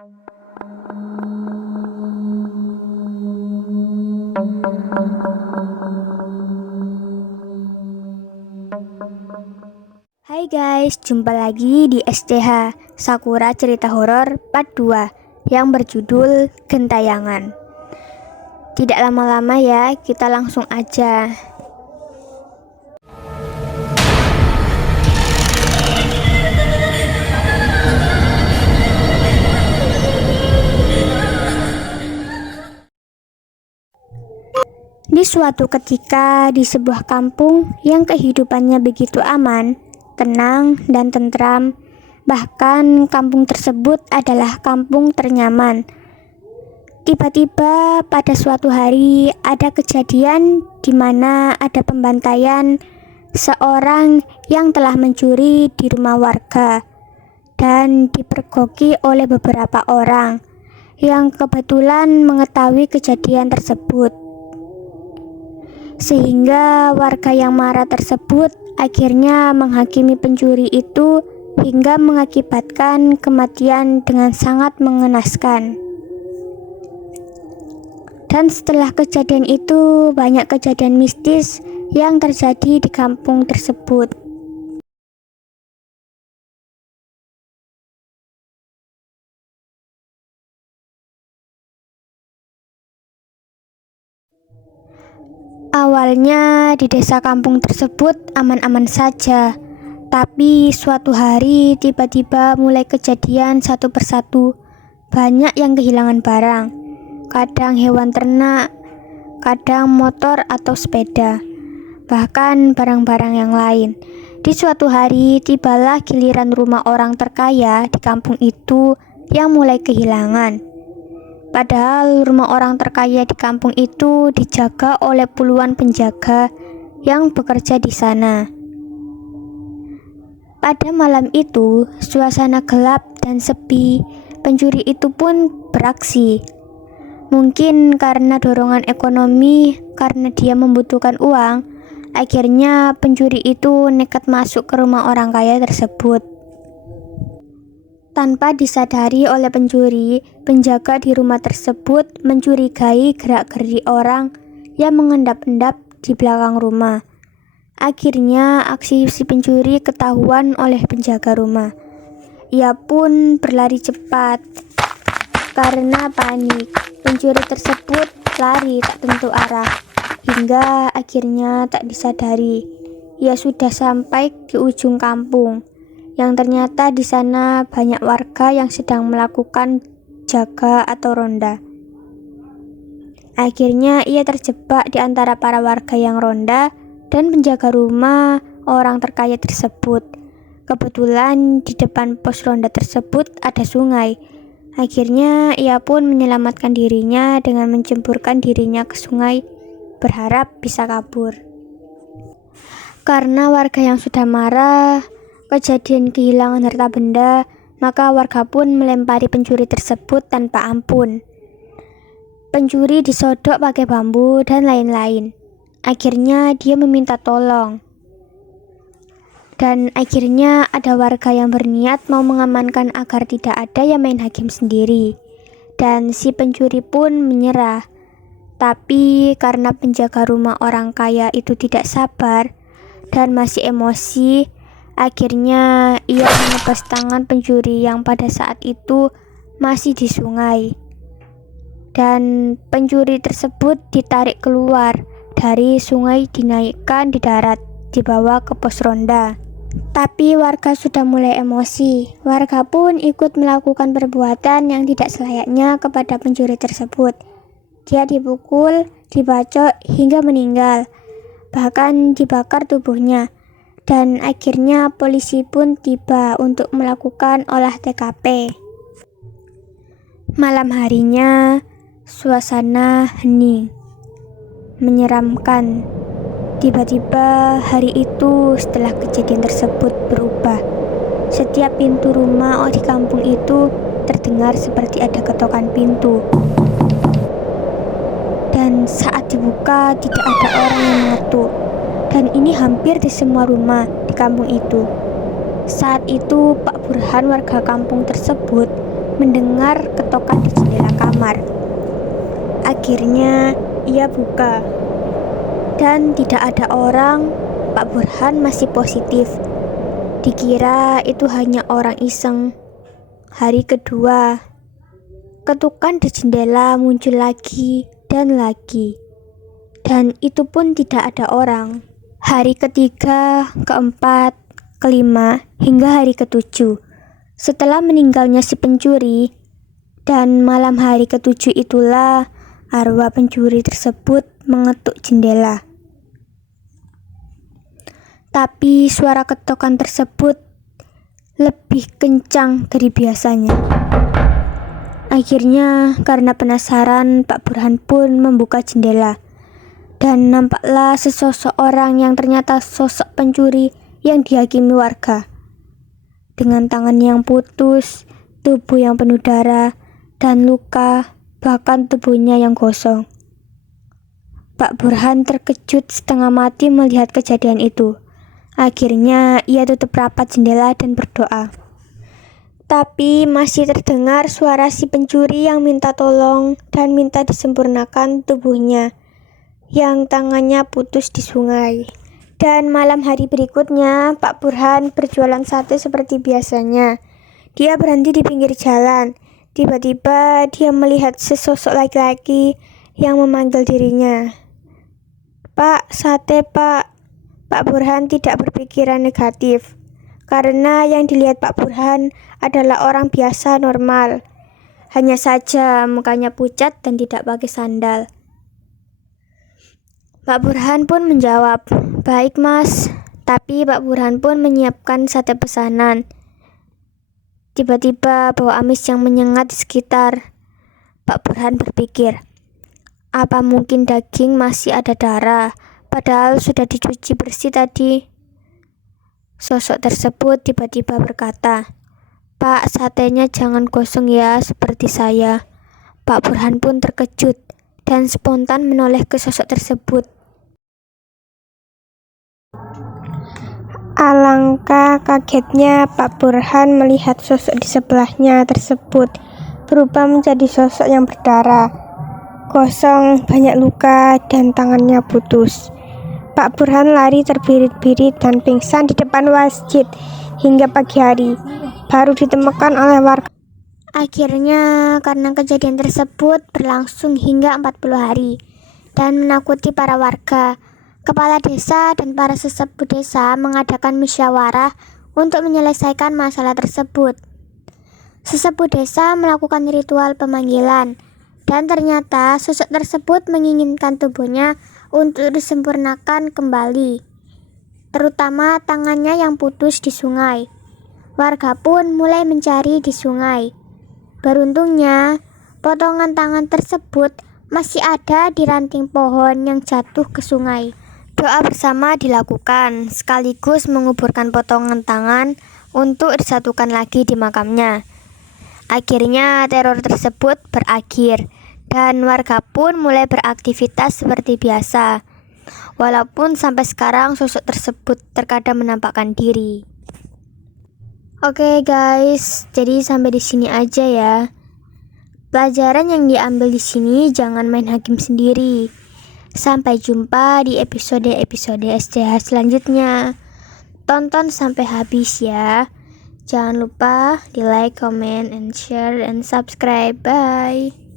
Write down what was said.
Hai guys, jumpa lagi di SCH Sakura Cerita Horor Part 2 yang berjudul Gentayangan. Tidak lama-lama ya, kita langsung aja. Di suatu ketika di sebuah kampung yang kehidupannya begitu aman, tenang dan tentram, bahkan kampung tersebut adalah kampung ternyaman. Tiba-tiba pada suatu hari ada kejadian di mana ada pembantaian seorang yang telah mencuri di rumah warga dan dipergoki oleh beberapa orang yang kebetulan mengetahui kejadian tersebut. Sehingga warga yang marah tersebut akhirnya menghakimi pencuri itu hingga mengakibatkan kematian dengan sangat mengenaskan. Dan setelah kejadian itu banyak kejadian mistis yang terjadi di kampung tersebut. Awalnya di desa kampung tersebut aman-aman saja, tapi suatu hari tiba-tiba mulai kejadian satu persatu. Banyak yang kehilangan barang, kadang hewan ternak, kadang motor atau sepeda, bahkan barang-barang yang lain. Di suatu hari tibalah giliran rumah orang terkaya di kampung itu yang mulai kehilangan. Padahal rumah orang terkaya di kampung itu dijaga oleh puluhan penjaga yang bekerja di sana. Pada malam itu, suasana gelap dan sepi. Pencuri itu pun beraksi. Mungkin karena dorongan ekonomi, karena dia membutuhkan uang, akhirnya pencuri itu nekat masuk ke rumah orang kaya tersebut. Tanpa disadari oleh pencuri, penjaga di rumah tersebut mencurigai gerak-gerik orang yang mengendap-endap di belakang rumah. Akhirnya aksi si pencuri ketahuan oleh penjaga rumah. Ia pun berlari cepat. Karena panik, pencuri tersebut lari tak tentu arah, hingga akhirnya tak disadari ia sudah sampai di ujung kampung. Yang ternyata di sana banyak warga yang sedang melakukan jaga atau ronda. Akhirnya ia terjebak di antara para warga yang ronda dan penjaga rumah orang terkaya tersebut. Kebetulan di depan pos ronda tersebut ada sungai. Akhirnya ia pun menyelamatkan dirinya dengan menjemburkan dirinya ke sungai, berharap bisa kabur. Karena warga yang sudah marah kejadian kehilangan harta benda, maka warga pun melempari pencuri tersebut tanpa ampun. Pencuri disodok pakai bambu dan lain-lain. Akhirnya dia meminta tolong. Dan akhirnya ada warga yang berniat mau mengamankan agar tidak ada yang main hakim sendiri. Dan si pencuri pun menyerah. Tapi karena penjaga rumah orang kaya itu tidak sabar dan masih emosi, akhirnya ia menebas tangan pencuri yang pada saat itu masih di sungai. Dan pencuri tersebut ditarik keluar dari sungai, dinaikkan di darat, dibawa ke pos ronda. Tapi warga sudah mulai emosi. Warga pun ikut melakukan perbuatan yang tidak selayaknya kepada pencuri tersebut. Dia dipukul, dibacok hingga meninggal. Bahkan dibakar tubuhnya. Dan akhirnya polisi pun tiba untuk melakukan olah TKP. Malam harinya, suasana hening, menyeramkan. Tiba-tiba hari itu setelah kejadian tersebut berubah. Setiap pintu rumah di kampung itu terdengar seperti ada ketokan pintu. Dan saat dibuka tidak ada orang yang mengetuk. Dan ini hampir di semua rumah di kampung itu. Saat itu Pak Burhan warga kampung tersebut mendengar ketokan di jendela kamar. Akhirnya ia buka dan tidak ada orang. Pak Burhan masih positif. Dikira itu hanya orang iseng. Hari kedua, ketukan di jendela muncul lagi dan lagi. Dan itu pun tidak ada orang. Hari ketiga, keempat, kelima, hingga hari ketujuh. Setelah meninggalnya si pencuri, dan malam hari ketujuh itulah arwah pencuri tersebut mengetuk jendela. Tapi suara ketokan tersebut lebih kencang dari biasanya. Akhirnya karena penasaran, Pak Burhan pun membuka jendela. Dan nampaklah sesosok orang yang ternyata sosok pencuri yang dihakimi warga. Dengan tangan yang putus, tubuh yang penuh darah, dan luka, bahkan tubuhnya yang gosong. Pak Burhan terkejut setengah mati melihat kejadian itu. Akhirnya ia tutup rapat jendela dan berdoa. Tapi masih terdengar suara si pencuri yang minta tolong dan minta disempurnakan tubuhnya yang tangannya putus di sungai. Dan malam hari berikutnya, Pak Burhan berjualan sate seperti biasanya. Dia berhenti di pinggir jalan. Tiba-tiba dia melihat sesosok laki-laki yang memanggil dirinya. "Pak, sate Pak." Pak Burhan tidak berpikiran negatif, karena yang dilihat Pak Burhan adalah orang biasa normal. Hanya saja mukanya pucat dan tidak pakai sandal. Pak Burhan pun menjawab, "Baik Mas." Tapi Pak Burhan pun menyiapkan sate pesanan. Tiba-tiba bau amis yang menyengat di sekitar. Pak Burhan berpikir, apa mungkin daging masih ada darah, padahal sudah dicuci bersih tadi? Sosok tersebut tiba-tiba berkata, "Pak, satenya jangan gosong ya, seperti saya." Pak Burhan pun terkejut dan spontan menoleh ke sosok tersebut. Alangkah kagetnya Pak Burhan melihat sosok di sebelahnya tersebut berubah menjadi sosok yang berdarah, gosong, banyak luka, dan tangannya putus. Pak Burhan lari terbirit-birit dan pingsan di depan masjid hingga pagi hari, baru ditemukan oleh warga. Akhirnya karena kejadian tersebut berlangsung hingga 40 hari dan menakuti para warga, kepala desa dan para sesepuh desa mengadakan musyawarah untuk menyelesaikan masalah tersebut. Sesepuh desa melakukan ritual pemanggilan dan ternyata sosok tersebut menginginkan tubuhnya untuk disempurnakan kembali, terutama tangannya yang putus di sungai. Warga pun mulai mencari di sungai. Beruntungnya, potongan tangan tersebut masih ada di ranting pohon yang jatuh ke sungai. Doa bersama dilakukan, sekaligus menguburkan potongan tangan untuk disatukan lagi di makamnya. Akhirnya teror tersebut berakhir, dan warga pun mulai beraktivitas seperti biasa. Walaupun sampai sekarang sosok tersebut terkadang menampakkan diri. Oke guys, jadi sampai di sini aja ya. Pelajaran yang diambil di sini, jangan main hakim sendiri. Sampai jumpa di episode-episode SCH selanjutnya. Tonton sampai habis ya. Jangan lupa di like, comment, and share, and subscribe. Bye.